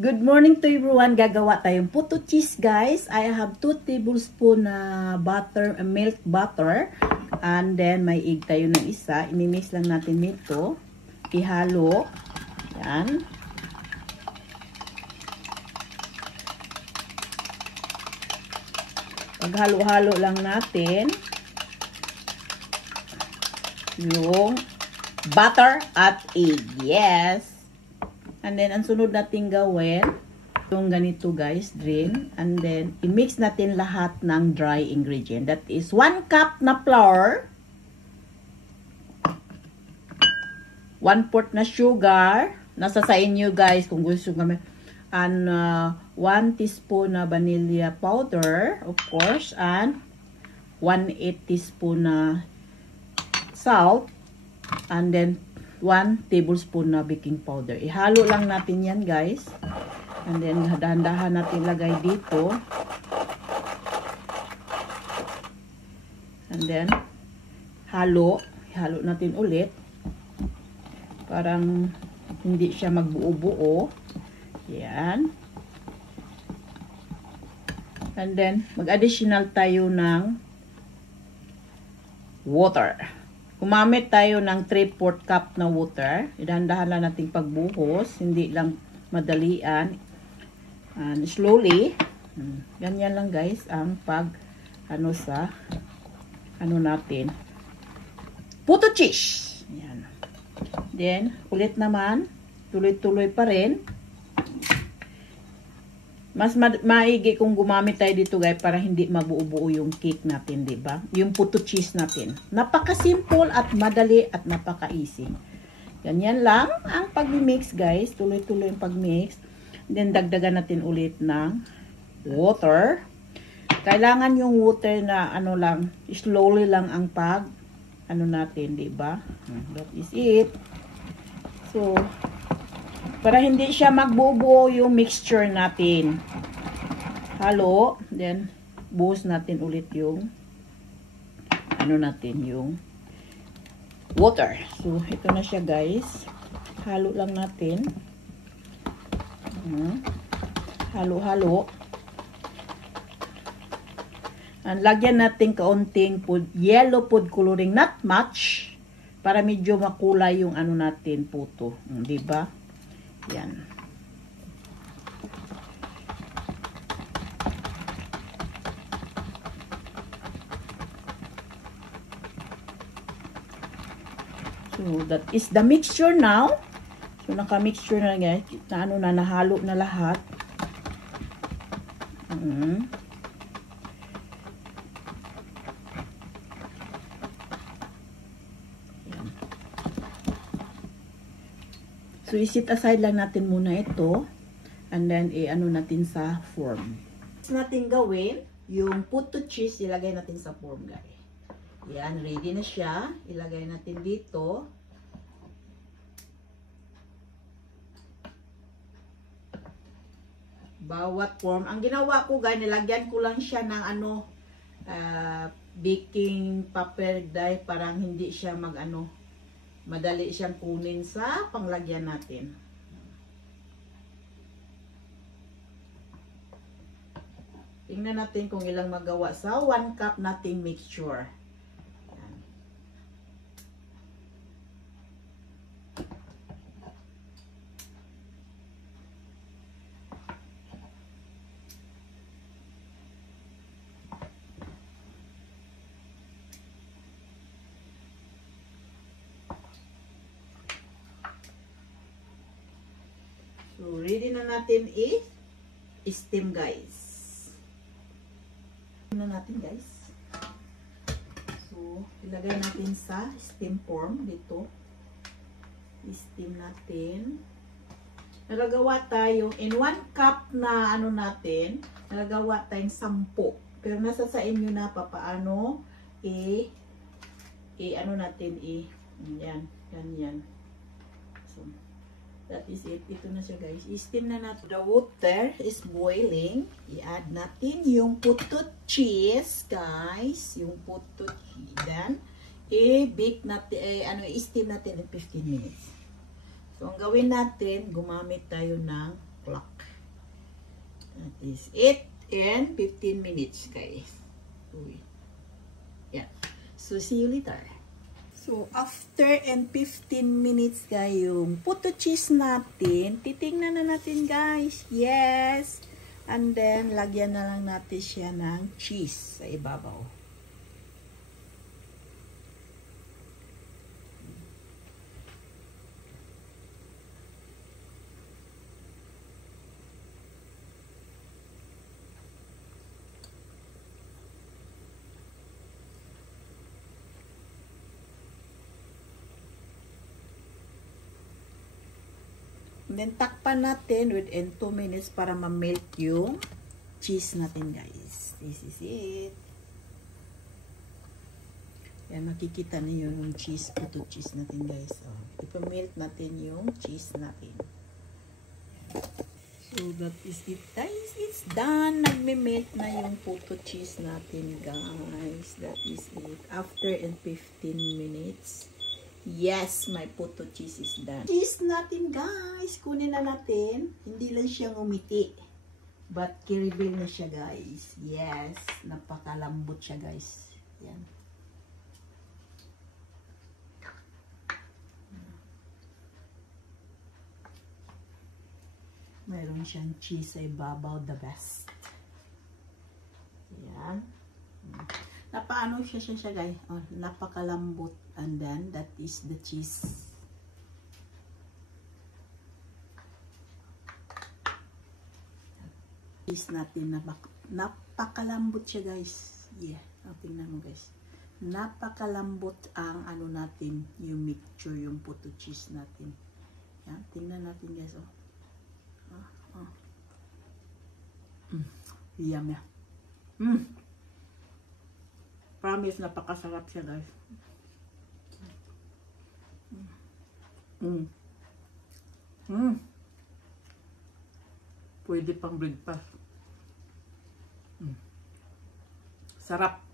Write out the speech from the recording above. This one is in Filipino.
Good morning to everyone. Gagawa tayong puto cheese, guys. I have 2 tablespoon na butter, milk butter. And then may egg tayo ng isa. Imimix lang natin nito. Ihalo. Yan. Paghalo-halo lang natin yung butter at egg. Yes. And then, ang sunod natin gawin, yung ganito guys, drain. And then, i-mix natin lahat ng dry ingredient. That is 1 cup na flour, 1/4 na sugar, nasa sa inyo guys kung gusto kami, and 1 teaspoon na vanilla powder, of course, and 1/8 teaspoon na salt, and then 1 tablespoon na baking powder. Ihalo lang natin yan guys. And then dahan-dahan natin lagay dito. And then halo. Ihalo natin ulit. Parang hindi siya magbuo-buo. Yan. And then mag-additional tayo ng water. Gumamit tayo ng 3/4 cup na water. Idahan-dahan lang nating pagbuhos. Hindi lang madalian. And slowly. Ganyan lang guys ang natin. Puto cheese. Yan. Then, ulit naman. Tuloy-tuloy pa rin. Mas maigi kung gumamit tayo dito guys para hindi mabuo-buo yung cake natin, di ba? Yung puto cheese natin. Napaka-simple at madali at napaka-easy. Ganyan lang ang pag-mix guys. Tuloy-tuloy yung pag-mix. Then dagdagan natin ulit ng water. Kailangan yung water na slowly lang ang natin, di ba? That is it. So, para hindi siya magbubuo yung mixture natin. Halo. Then, buhos natin ulit yung yung water. So, ito na siya guys. Halo lang natin. Halo-halo. And lagyan natin kaunting yellow food coloring, not much. Para medyo makulay yung natin puto. Di ba? Yan. So, that is the mixture now. So, naka-mixture na guys. Nahalo na lahat. So, isit aside lang natin muna ito. And then, natin sa form. Natin gawin, yung puto cheese, ilagay natin sa form, guys. Yan, ready na siya. Ilagay natin dito. Bawat form. Ang ginawa ko, guys, nilagyan ko lang siya ng baking paper dye. Parang hindi siya madali siyang kunin sa panglagyan natin. Tingnan natin kung ilang magawa sa 1 cup nating mixture. Yan. So, ready na natin i-steam guys. Steam na natin guys. So, ilagay natin sa steam form dito. I-steam natin. Nagagawa tayo in 1 cup na natin, nagagawa tayong 10. Pero nasa sa inyo na papaano natin yan, ganyan. So, that is it. Ito na siya guys. I-steam na natin. The water is boiling. I-add natin yung puto cheese guys. Yung puto cheese. Then, i-bake natin, i-steam natin in 15 minutes. So, ang gawin natin, gumamit tayo ng clock. That is it. And 15 minutes, guys. Uy. Yeah. So, see you later. So, after and 15 minutes, guys, yung puto cheese natin, titingnan na natin, guys. Yes. And then, lagyan na lang natin siya ng cheese sa ibabaw. And then, takpan natin within 2 minutes para ma-melt yung cheese natin, guys. This is it. Yan, makikita niyo yung cheese, puto cheese natin, guys. So, ipa-melt natin yung cheese natin. So, that is it, guys. It's done. Nagme-melt na yung puto cheese natin, guys. That is it. After and 15 minutes. Yes, my puto cheese is done. Cheese natin, guys. Kunin na natin. Hindi lang siya ngumiti. But, kiribel na siya, guys. Yes. Napakalambot siya, guys. Yan. Mayroon siyang cheese sa ibabaw. The best. Yan. Napaano siya guys. Oh, napakalambot. And then, that is the cheese. Cheese natin. Napakalambot siya, guys. Yeah. Tingnan mo, guys. Napakalambot ang ano natin. Yung mixture, yung puto cheese natin. Yan. Tingnan natin, guys. Oh. Yum, yeah. Promise, napakasarap siya, guys. Pwede pang breakfast. Sarap.